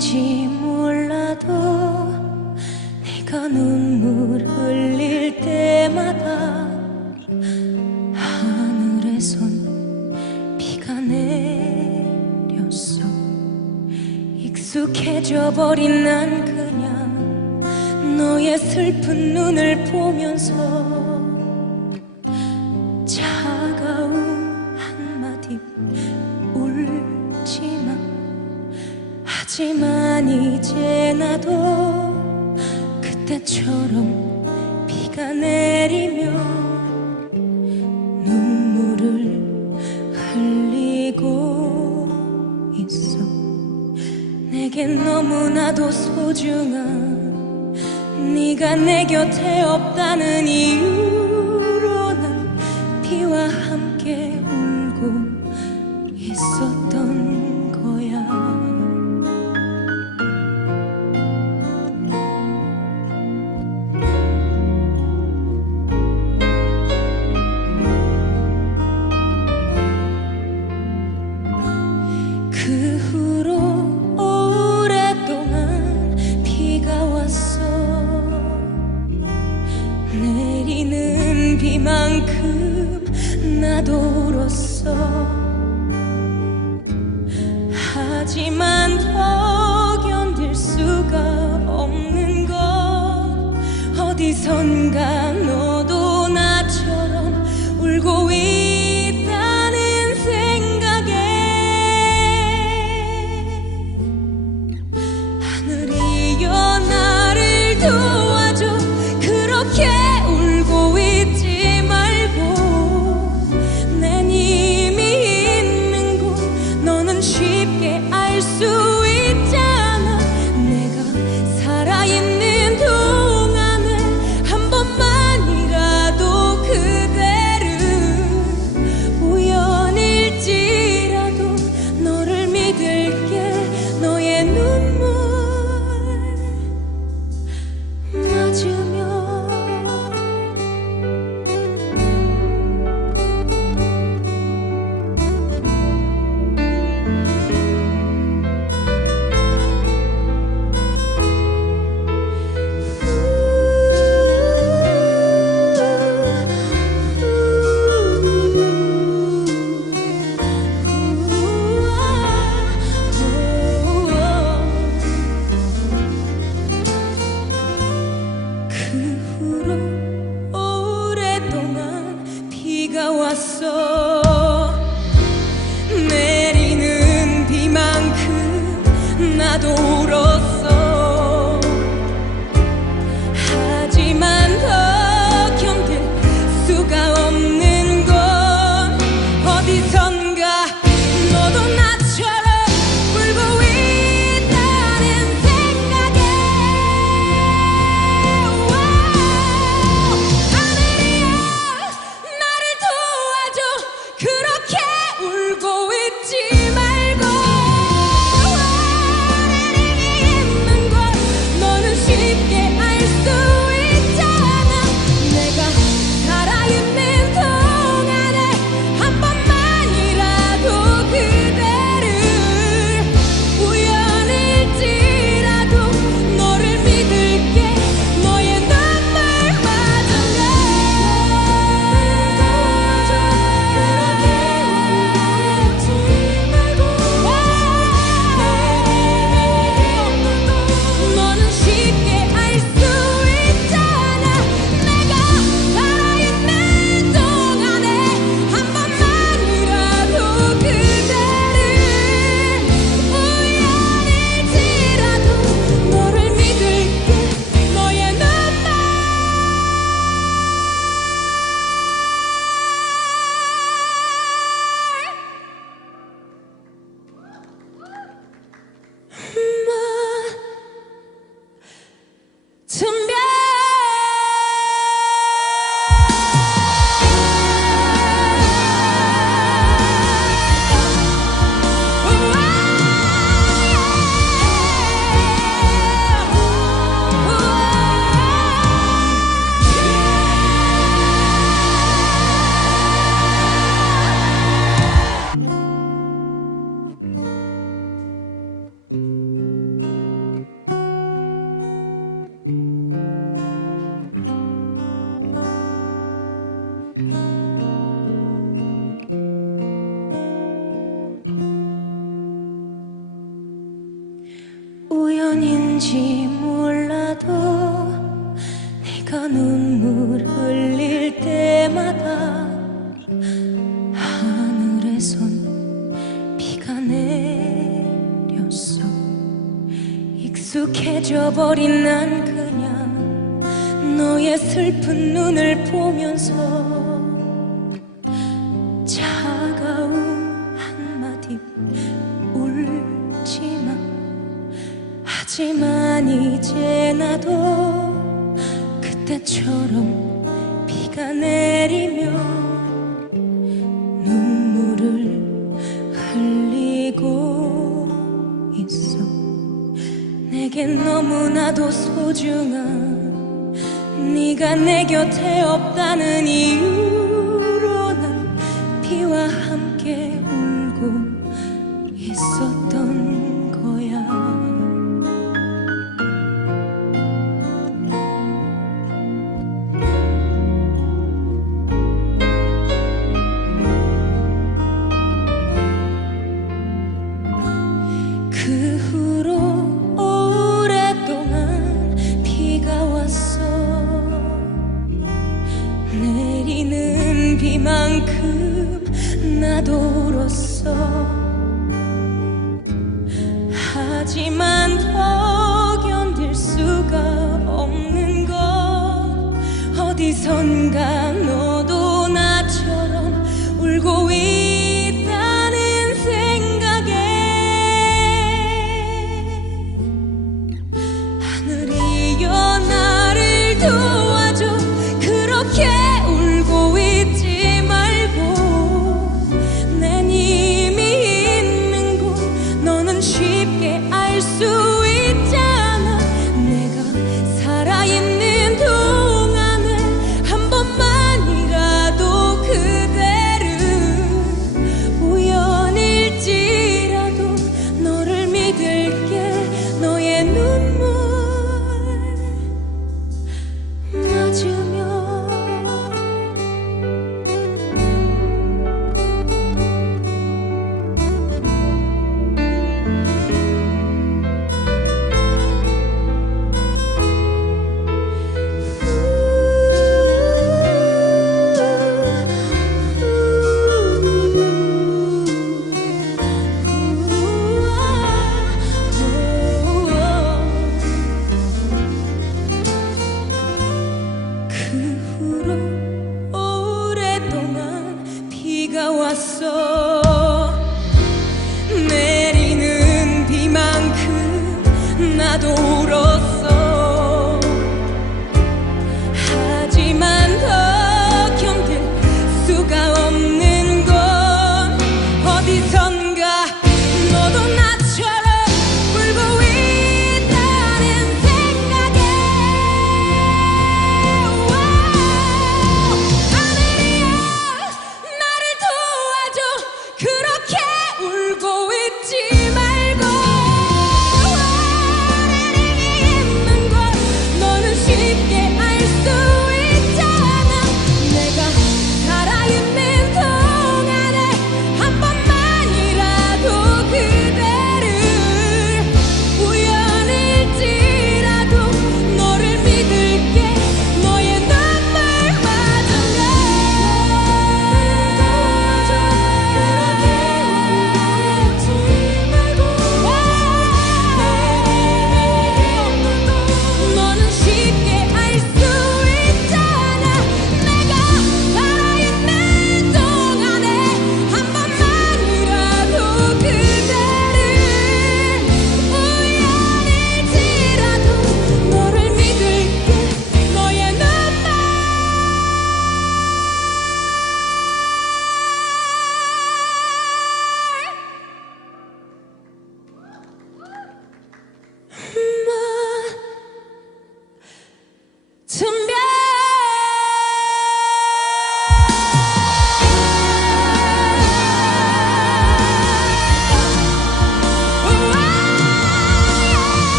왠지 몰라도 네가 눈물 흘릴 때마다 하늘에선 비가 내렸어. 익숙해져 버린 난 그냥 너의 슬픈 눈을 보면서 차가운 한마디 울지마. 하지만 이제 나도 그때처럼 비가 내리면 눈물을 흘리고 있어. 내겐 너무나도 소중한 네가 내 곁에 없다는 이유로 난 비와 함께 울고 있었던 거야. 그 후로 오랫동안 비가 왔어. 내리는 비만큼 나도 울었어. 하지만 더 견딜 수가 없는 건 어디선가 너도 나처럼 울고 있다는 생각에 하늘이여 나를 도와줘. 그렇게 울고 있지 말고 내 님이 있는 곳 너는 쉽게 알 수 있잖아. 내가 살아있는 동안에 한 번만 뭔지 몰라도 네가 눈물 흘릴 때마다 하늘에선 비가 내렸어. 익숙해져 버린 난 그냥 너의 슬픈 눈을 보면서 차가운 한마디 울지마. 하지만 이제 나도 그때처럼 비가 내리면 눈물을 흘리고 있어. 내겐 너무나도 소중한 네가 내 곁에 없다는 이유로 난 비와 함께 울고 있었던 거야. 그 후로 오랫동안 비가 왔어. 내리는 비만큼 나도 울었어. 하지만 더 견딜 수가 없는 건 어디선가 너도 나처럼 울고 있다는 생각에 하늘이여 나를 도와줘. 그렇게 울고 있지 말고 내 님이 있는 곳 너는 쉽게 알 수 있잖아. 내가 살아있는 동안에 한 번만이라도 그대를 우연일지라도 너를 믿을게. 너의 눈물 맞으며 그 후로 오랫동안 비가 왔어. 내리는 비만큼 나도 울었어. 하지만 더 견딜 수가 없는 건 어디선가 너도 나처럼 울고 있다는 생각에 하늘이여 나를 도와줘.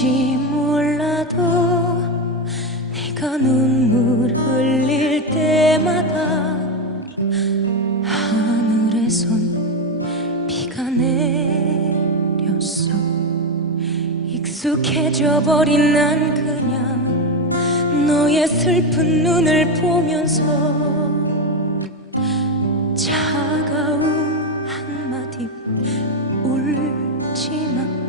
뭔지 몰라도 네가 눈물 흘릴 때마다 하늘에선 비가 내렸어. 익숙해져 버린 난 그냥 너의 슬픈 눈을 보면서 차가운 한마디 울지마.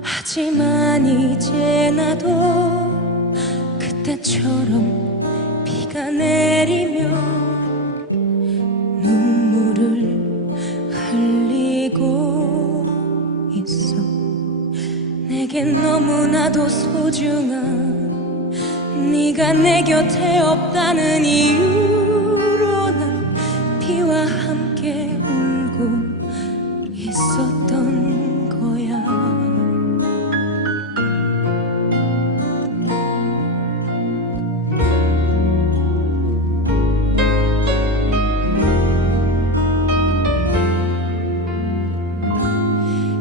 하지만 이제 나도 그때처럼 비가 내리면 눈물을 흘리고 있어. 내겐 너무나도 소중한 네가 내 곁에 없다는 이유로 난 비와 함께 울고 있었던 거야.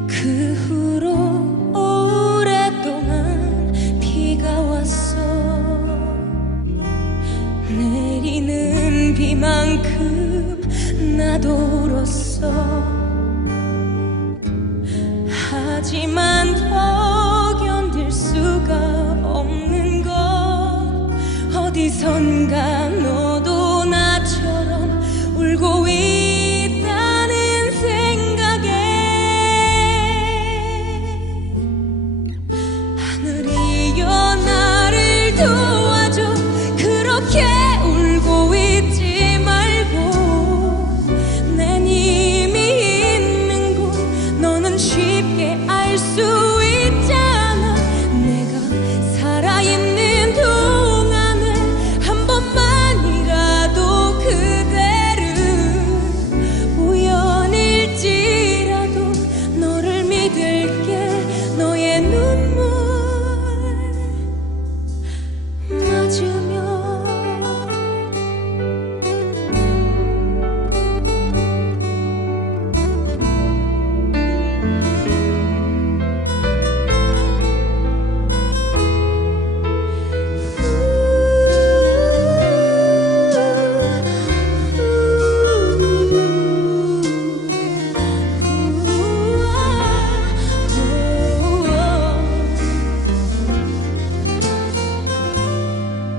그 후로 오랫동안 비가 왔어. 내리는 비만큼 나도 울었어. 하지만 더 견딜 수가 없는 건 어디선가 너도 나처럼 울고 있다는 생각에 하늘이여 나를 도와줘. 그렇게 울고 있지 말고 내 님이 있는 곳 너는 쉽게 알 수 있잖아. 내가 살아있는 동안에 한 번만이라도 그대를 우연일지라도 너를 믿을게. 너의 눈물 맞으며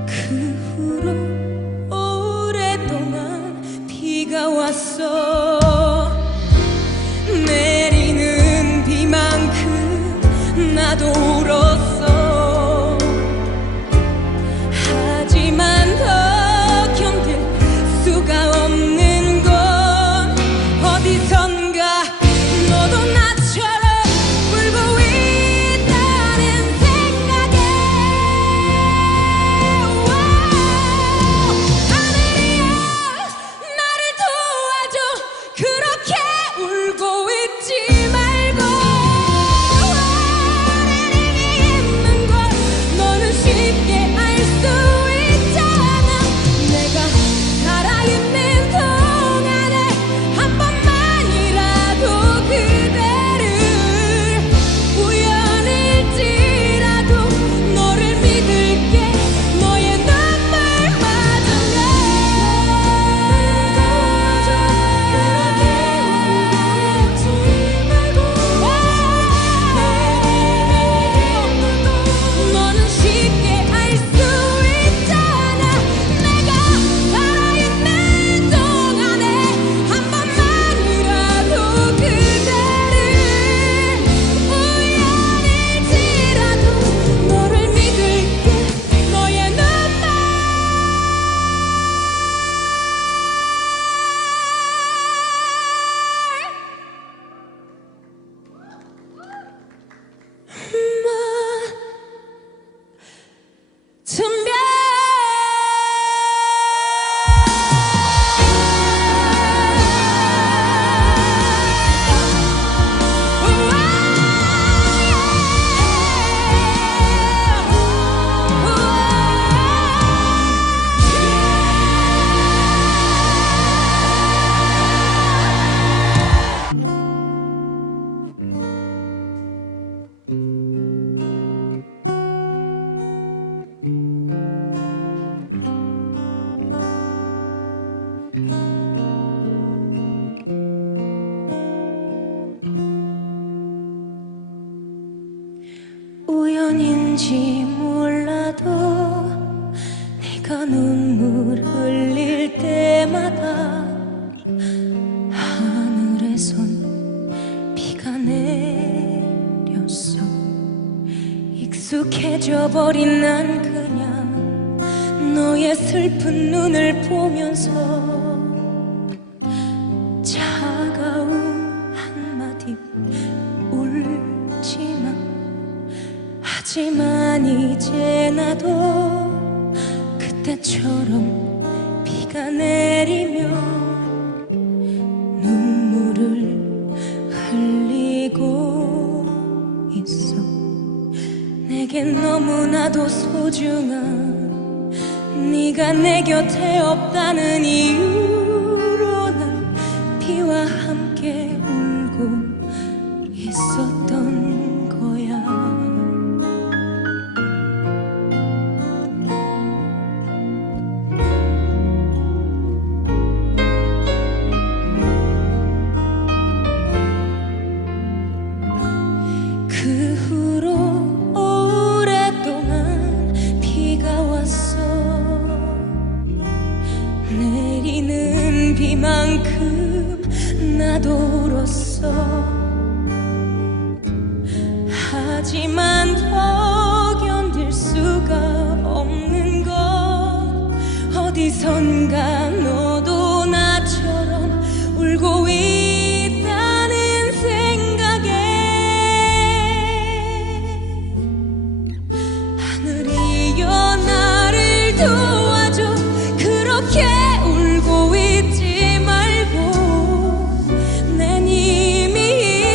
그 후로 오랫동안 비가 왔어. 내리는 비만큼 나도 울었어. 하지만 더 견딜 수가 없는 건 어디선가 너도 나처럼 울고 있다는 생각에 하늘이여 나를 도와줘. 잊어버린 난 그냥 너의 슬픈 눈을 보면서 차가운 한마디 울지마. 하지만 이제 나도 그때처럼 비가 내리면 눈물을 흘리고 있어. 내겐 너무나도 소중한 네가 내 곁에 없다는 이유로 난 비와 함께 울고 있었던 거야. 그 후로 오랫동안 비가 왔어. 내리는 비만큼 나도 울었어. 하지만 더 견딜 수가 없는 건 어디선가 너도 나처럼 울고 있다는 생각에 하늘이여 나를 도와줘. 그렇게 울고 있지 말고 내 님이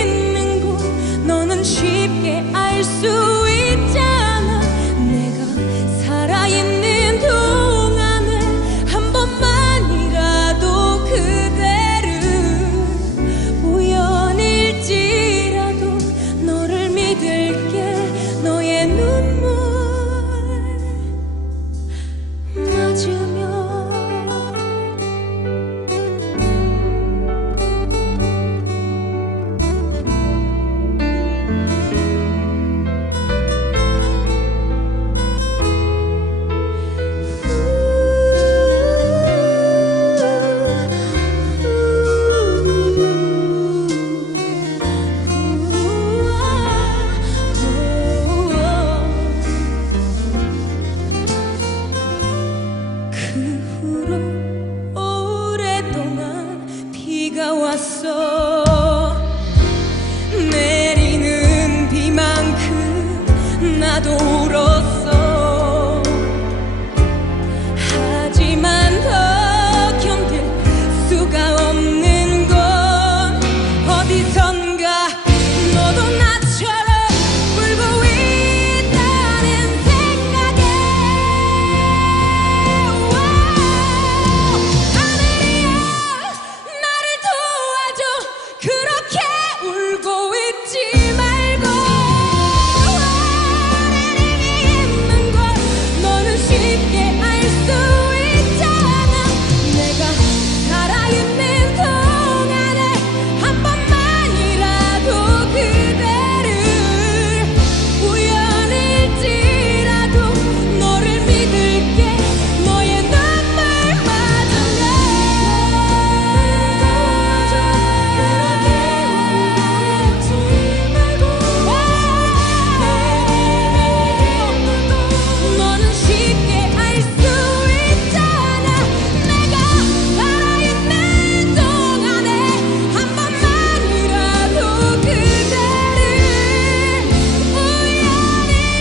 있는 곳 너는 쉽게 알 수 있잖아. 내가 살아있는 동안에 한 번만이라도 그대를 우연일지라도 너를 믿을게. 너의 눈물 맞으며 그 후로 오랫동안 비가 왔어. 내리는 비만큼 나도 울었어. 하지만 더 견딜 수가 없는 건 어디선가 너도 나처럼 울고 있다는 생각에 하늘이여 나를 도와줘. 그렇게 울고 있지 말고 내게 있는 걸 너는 쉽게 알 수 있잖아. 내가 살아있는 동안에 한 번만이라도 그대를 우연일지라도 너를 믿을게. 너의 눈물 맞으며 너는 쉽게 알 수 있잖아. 내가 살아있는 동안에 한 번만이라도 그대를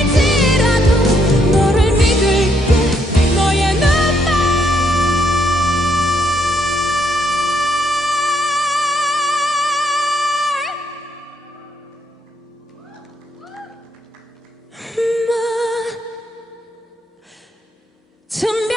우연일지라도 너를 믿을게. 너의 눈물 준비.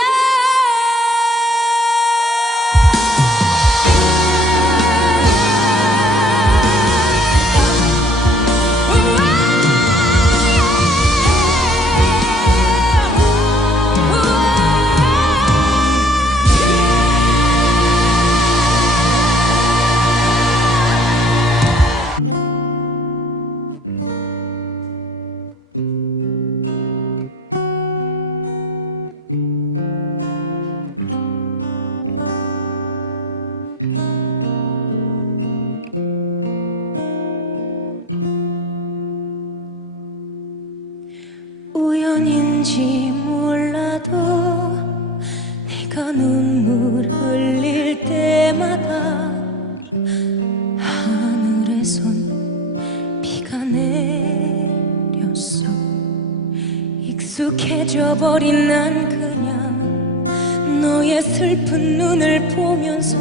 우연 익숙해져버린 난 그냥 너의 슬픈 눈을 보면서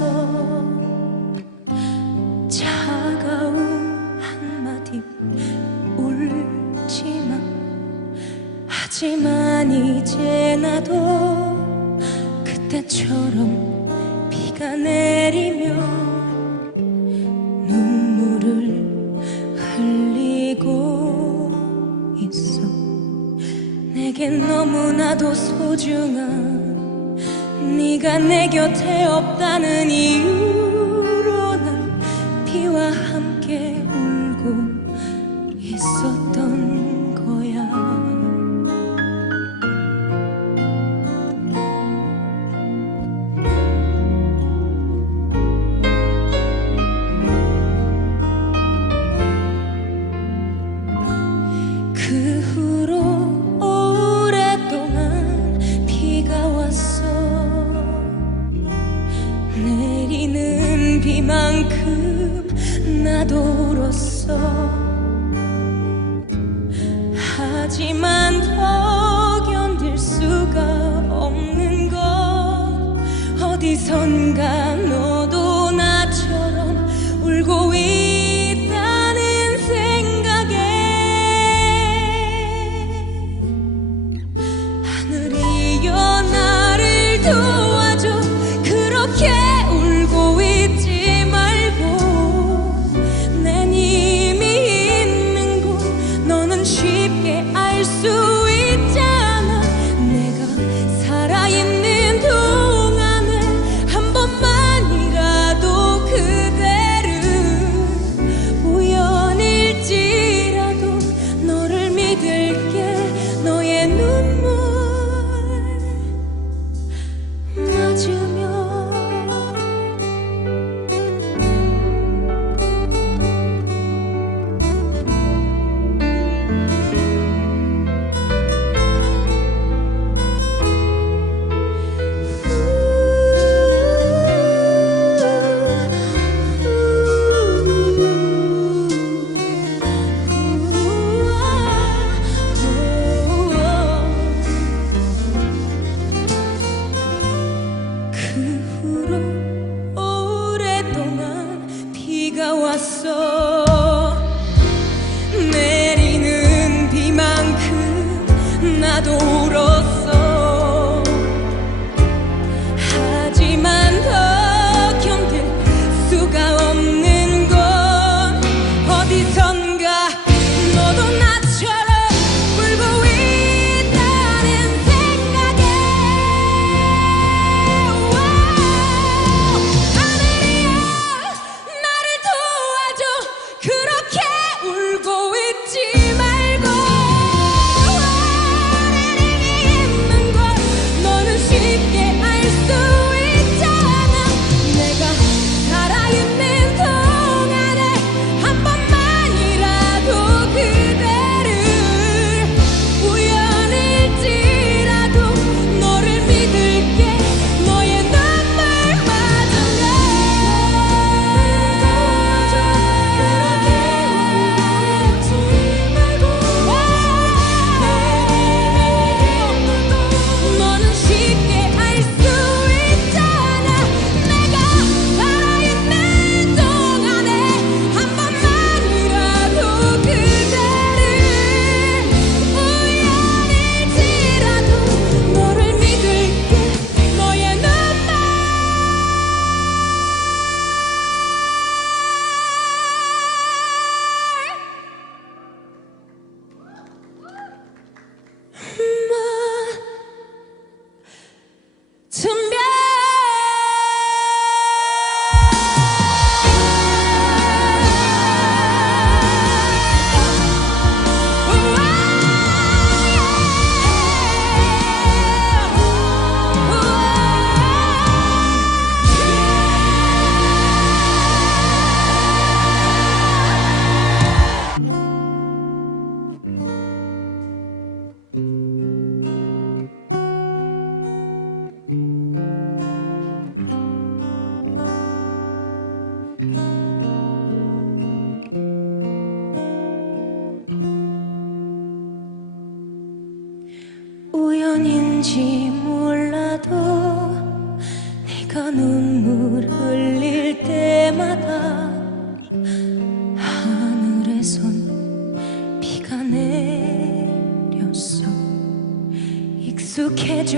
차가운 한마디 울지마. 하지만 이제 나도 그때처럼 비가 내리면 눈물을 흘리고 있어. 내겐 너무나도 소중한 네가 내 곁에 없다는 이유로 난 비와 함께 울고 있었던 거야. 그 후로 오랫동안 비가 왔어. 내리는 비만큼 나도 울었어. 하지만 더 견딜 수가 없는 건 어디선가 너도 나처럼 울고 있다는 생각에 하늘이여 나를 도와줘. 그렇게 울고 있지 말고 내 님이 있는 곳 너는 쉽게 알 수 있잖아. 내가 살아있는 동안에 한 번만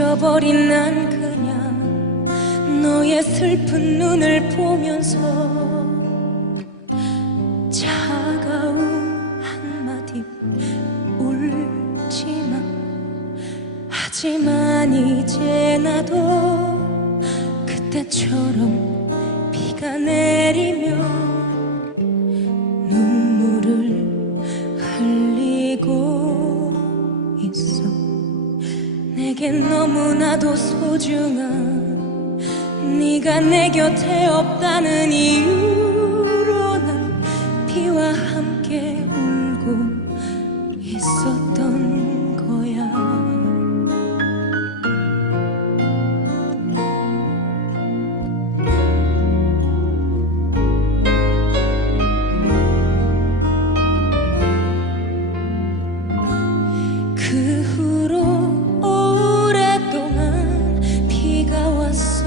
잊어버린 난 그냥 너의 슬픈 눈을 보면서 차가운 한마디 울지마. 하지만 이제 나도 그때처럼 비가 내리면 눈물을 흘리고 있어. 내겐 너무나도 소중한 네가 내 곁에 없다는 이유로 난 비와 함께 울고 있었던 거야. 그 후로 오랫동안 비가 왔어.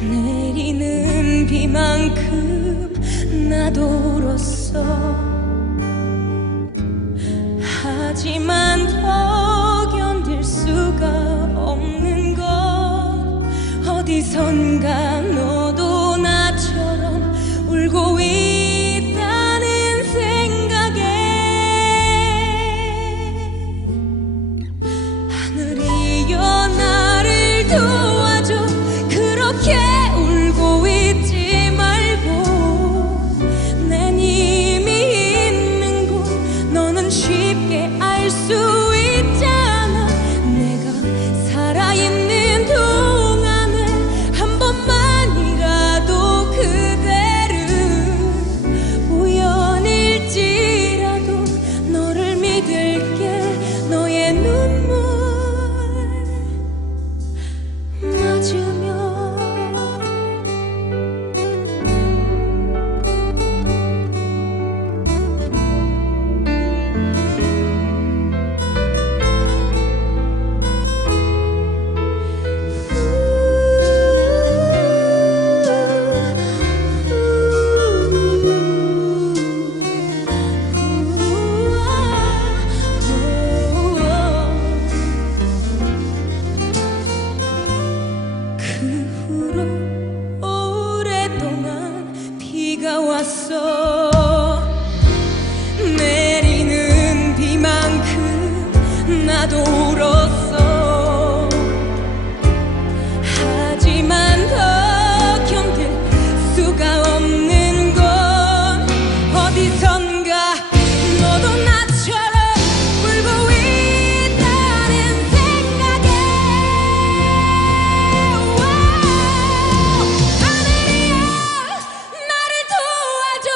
내리는 비만큼 나도 울었어. 하지만 더 견딜 수가 없는 건 어디선가 너도 나처럼 울고 있다는 생각에 하늘이여 나를 도와줘. 그렇게 울고 있지 말고 내 님이 있는 곳 너는 쉽게 알 수 있잖아. 내가 살아있는 동안에 한 번만이라도 그대를 우연일지라도 너를 믿을게. 너의 눈물 맞으며 그 후로 오랫동안 비가 왔어. 내리는 비만큼 나도 울었어. 하지만 더 견딜 수가 없는 건 어디선가 너도 나처럼 울고 있다는 생각에 하늘이여 나를 도와줘.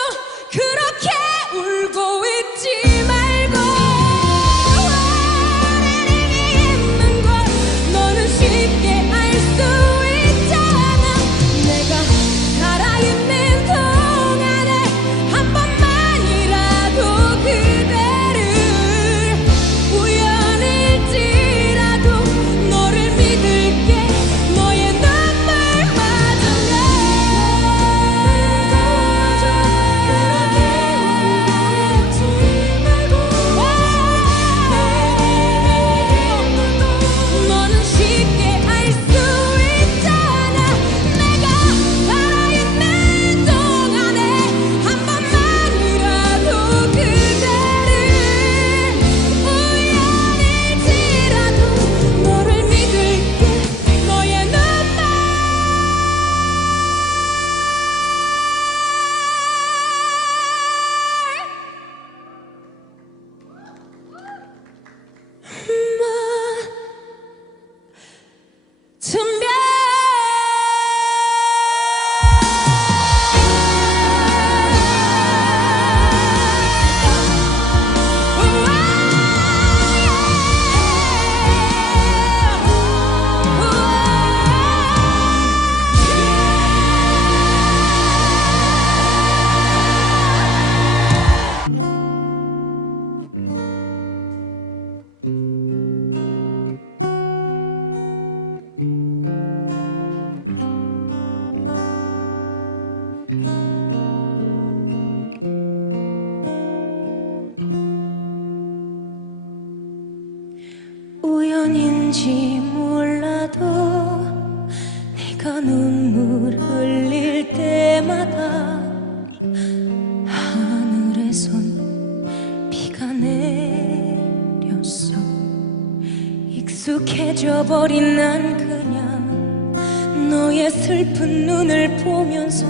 슬픈 눈을 보면서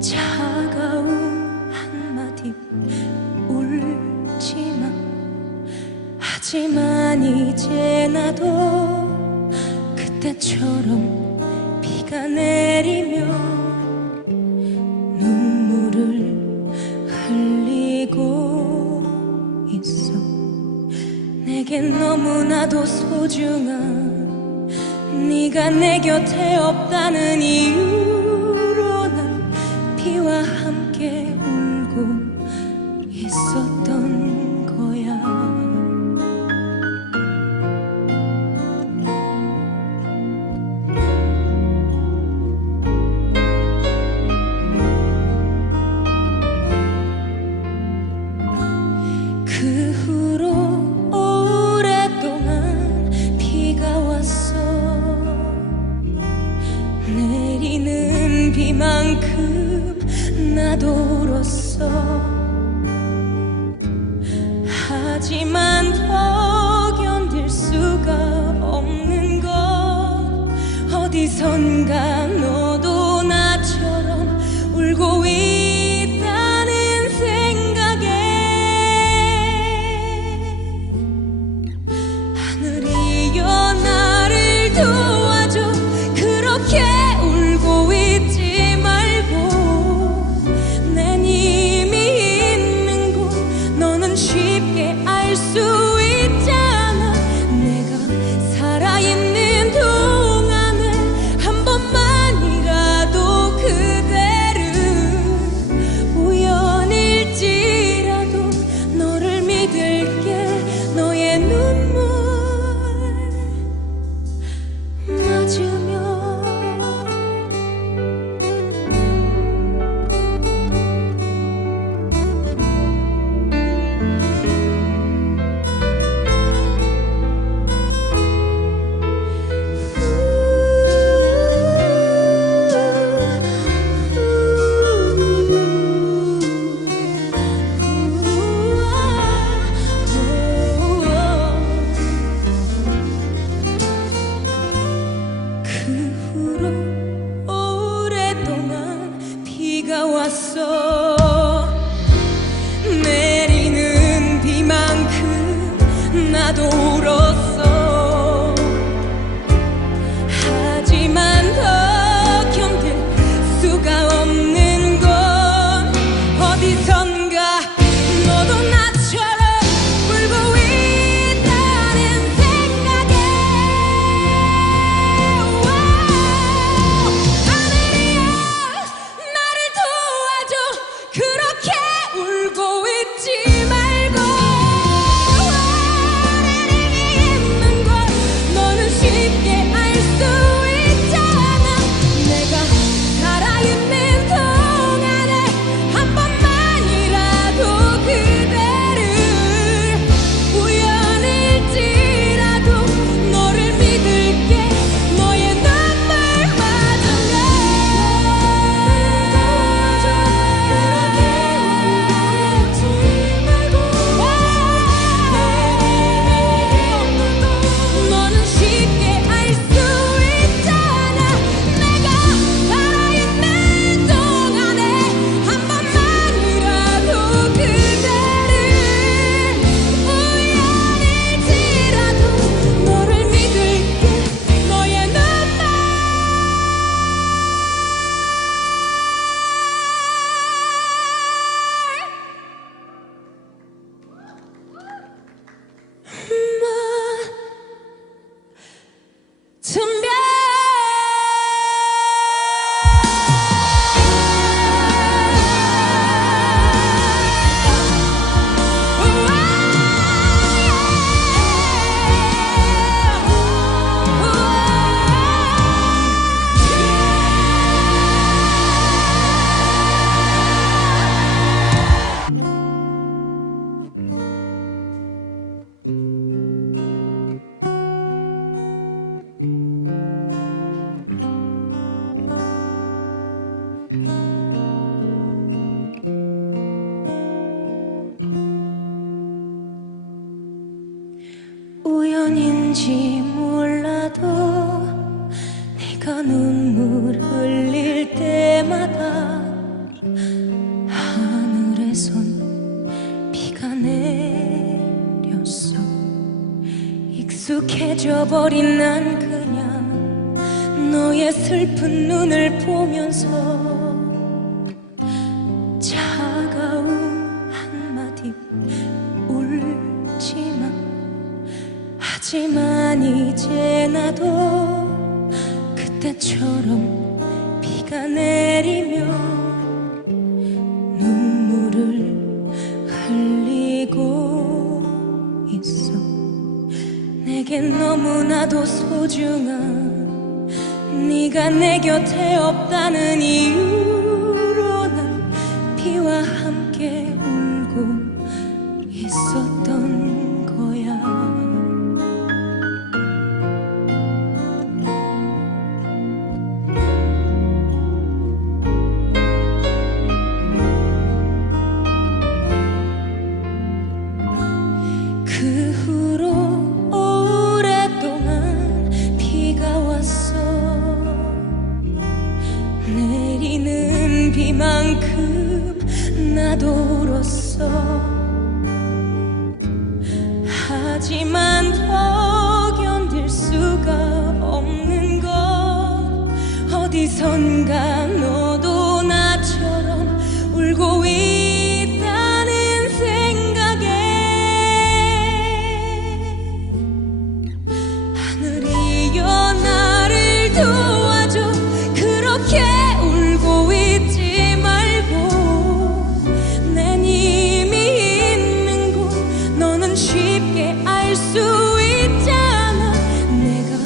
차가운 한마디 울지마. 하지만 이제 나도 그때처럼 비가 내리면 눈물을 흘리고 있어. 내겐 너무나도 소중한 네가 내 곁에 없다는 이유로 난 비와 함께 울고 있었던 거야. 그 후로 오랫동안 비가 왔어. 내리는 비만큼 나도 울었어. 하지만 더 견딜 수가 없는 건 어디선가 너도 나처럼 울고 있다는 생각에 하늘이여 나를 도와줘. 그렇게 울고 있지 말고 내 님이 있는 곳 너는 쉽게 알 수 있잖아. 내가 살아있는 동안에 한 번만이라도 그대를 네가 눈물 흘릴 때마다 하늘에선 비가 내렸어. 익숙해져 버린 난 그냥 너의 슬픈 눈을 보면서 차가운 한마디 울지마. 하지만 이제 나도 그때처럼 비가 내리면 눈물을 흘리고 있어. 내겐 너무나도 소중한 네가 내 곁에 없다는 이유로 난 비와 함께 울고 있었던 거야. 그 후로 오랫동안 비가 왔어. 내리는 비만큼 나도 울었어. 하지만 더 견딜 수가 없는 건 어디선가 너도 나처럼 울고 있다는 생각에 하늘이여 나를 도와줘. 그렇게 울고 있지 말고 난 이미 있는 곳 너는 쉽게 알 수 있잖아. 내가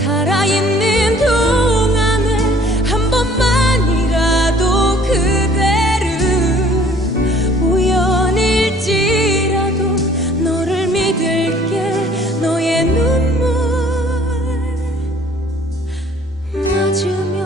살아있는 동안에 한 번만이라도 그대를 우연일지라도 너를 믿을게. 너의 눈물 맞으며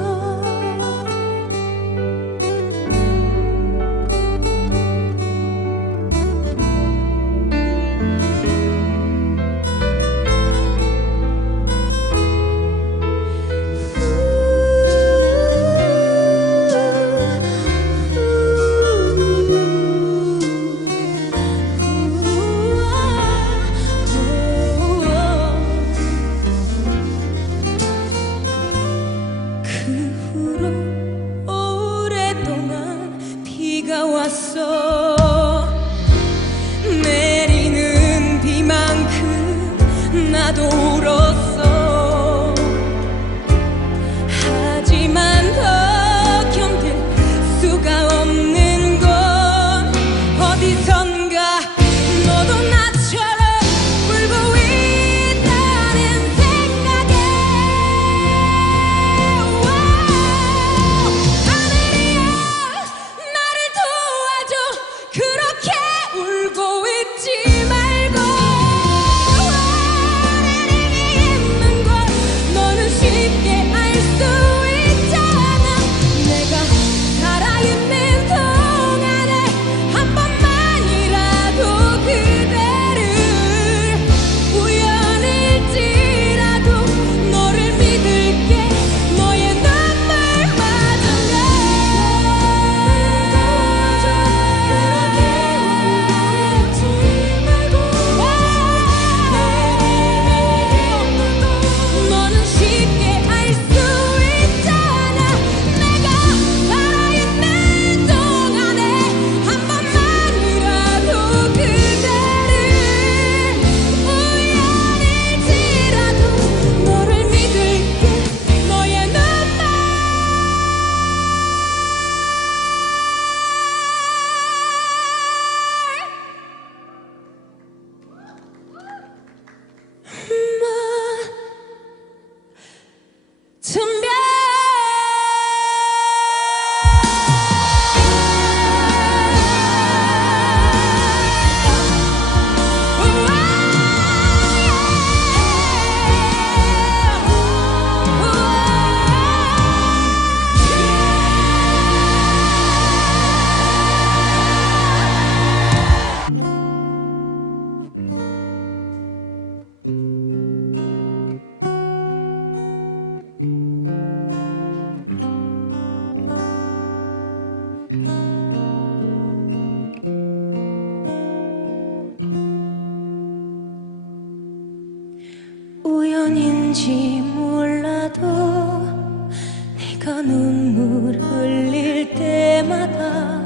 네가 눈물 흘릴 때마다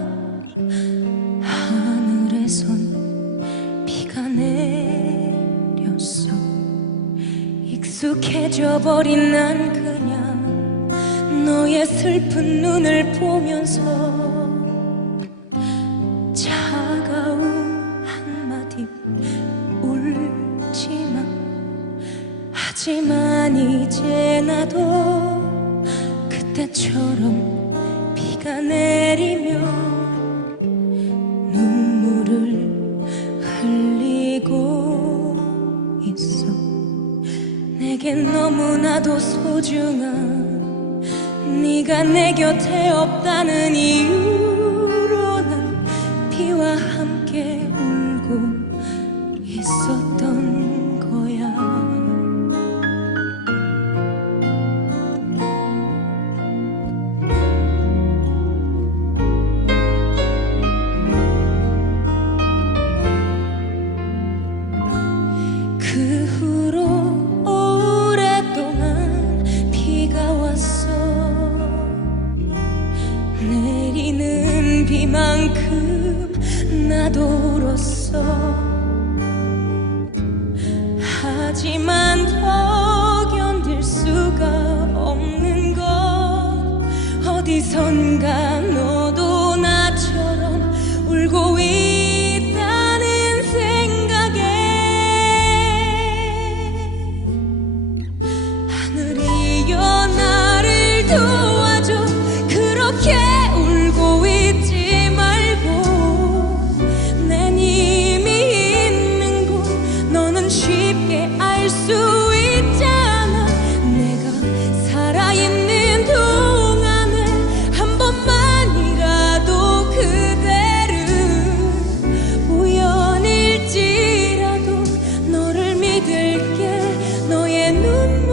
하늘에선 비가 내렸어. 익숙해져 버린 난 그냥 너의 슬픈 눈을 보면서 차가운 한마디 울지마. 하지만 이제 나도 그때처럼 비가 내리면 눈물을 흘리고 있어. 내겐 너무나도 소중한 네가 내 곁에 없다는 이유로 난 비와 함께 울고 있었던 거야. 그 후로 오랫동안 비가 왔어. 내리는 비만큼 나도 울었어. 하지만 더 견딜 수가 없는 건 어디선가 너도 나처럼 울고 있다는 생각에 하늘이여 나를 도와줘. 그렇게 울고 있지 말고 난 이미 있는 곳 너는 쉽게 알 수 있잖아. 내가 살아있는 동안에 한 번만이라도 그대를 우연일지라도 너를 믿을게. 너의 눈물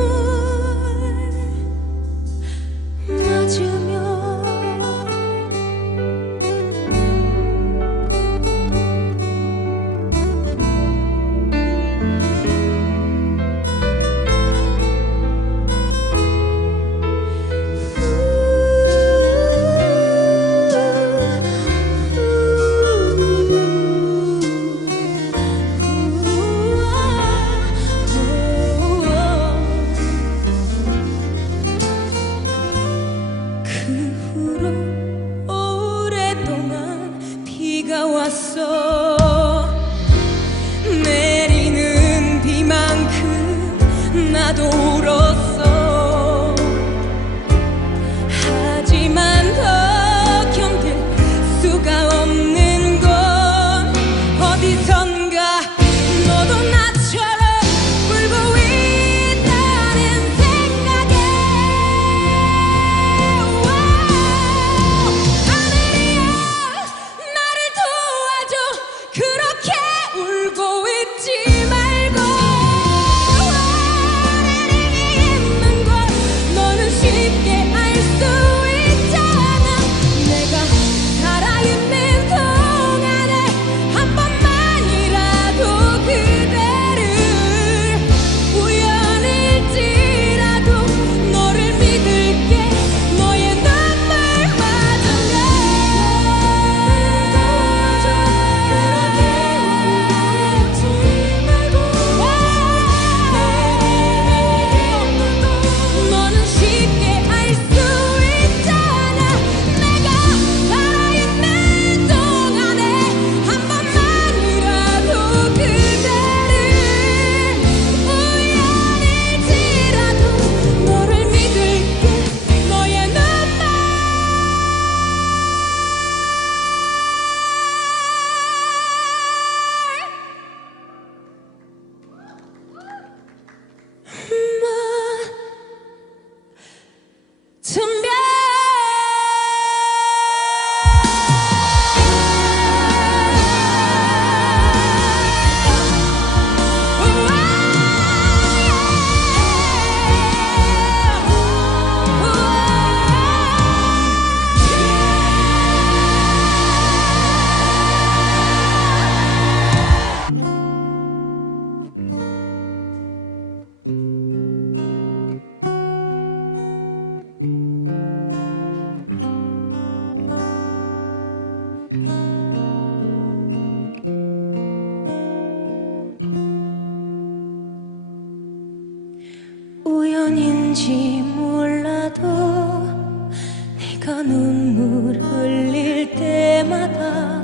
네가 눈물 흘릴 때마다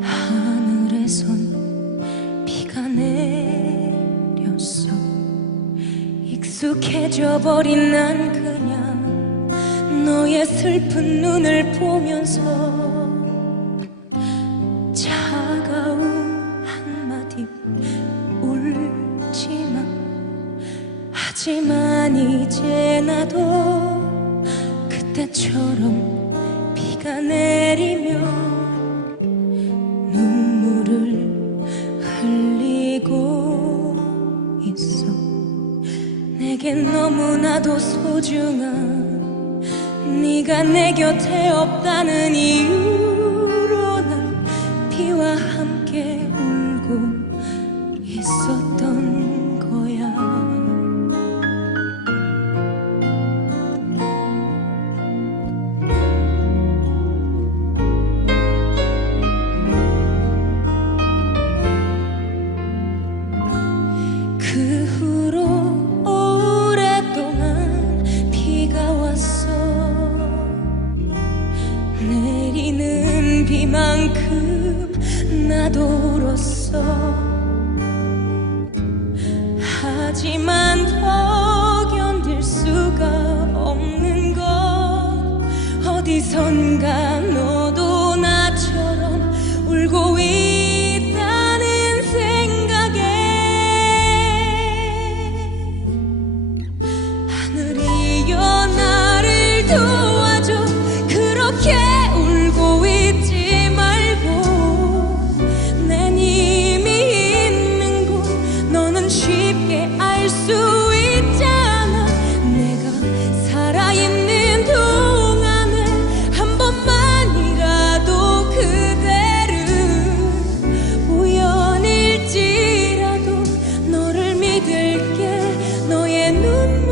하늘에선 비가 내렸어. 익숙해져 버린 난 그냥 너의 슬픈 눈을 보면서 차가운 한마디 울지마. 하지만 이제 나도 그때처럼 비가 내리면 눈물을 흘리고 있어. 내겐 너무나도 소중한 네가 내 곁에 없다는 이유로 난 비와 함께 울고 있었던 거야. 그 후로 오랫동안 비가 왔어. 내리는 비만큼 나도 울었어. 하지만 더 견딜 수가 없는 건 어디선가 너도 나처럼 울고 있다는 생각에 하늘이여 나를 도와줘. 그렇게 울고 있지 말고 난 이미 있는 곳 너는 쉽게 알 수 있잖아. 내가 살아있는 동안에 한 번만이라도 그대를 우연일지라도 너를 믿을게. 너의 눈물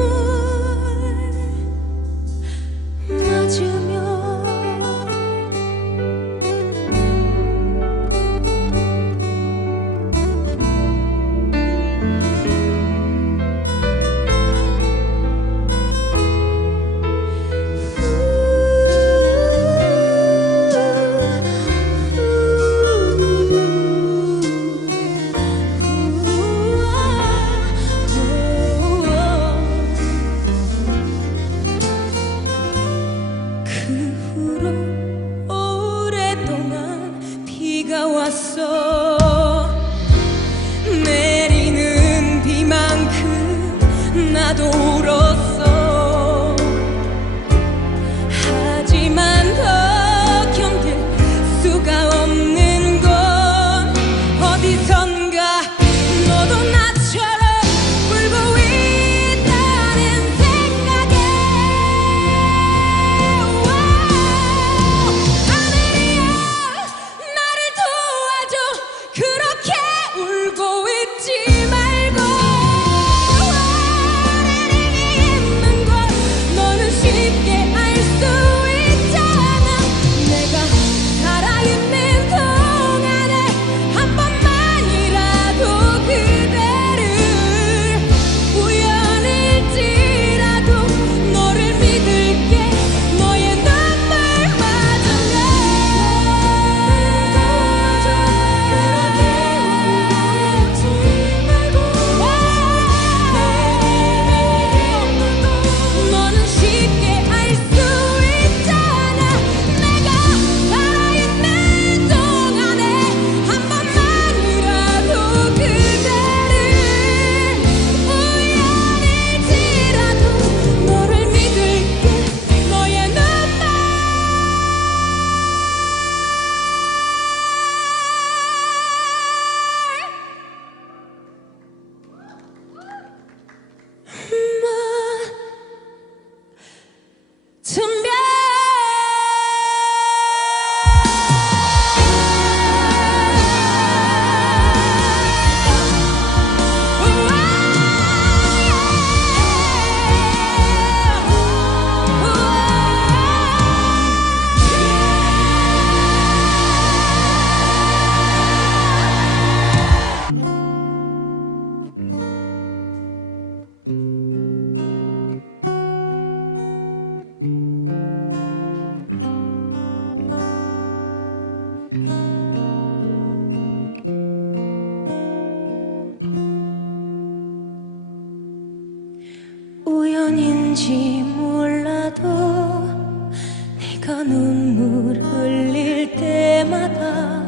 눈물 흘릴 때마다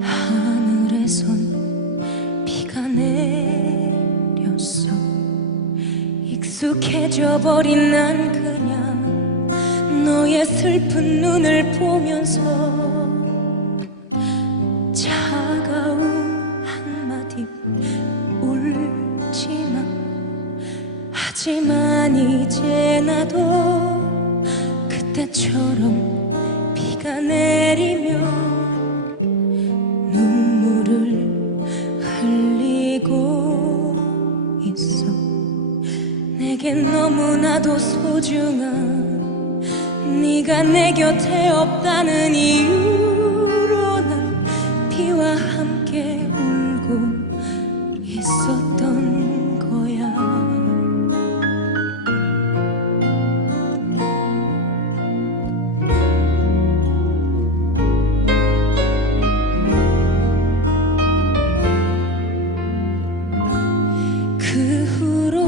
하늘에선 비가 내렸어. 익숙해져 버린 난 그냥 너의 슬픈 눈을 보면서 차가운 한마디 울지마. 하지만 이제 나도 그때처럼 비가 내리면 눈물을 흘리고 있어. 내겐 너무나도 소중한 네가 내 곁에 없다는 이유로 난 비와 함께 울고 있었던 거야. 그 후로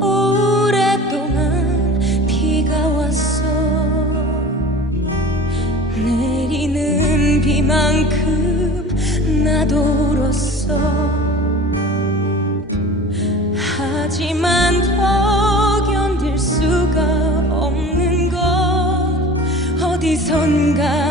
오랫동안 비가 왔어. 내리는 비만큼 나도 울었어. 하지만 더 견딜 수가 없는 건 어디선가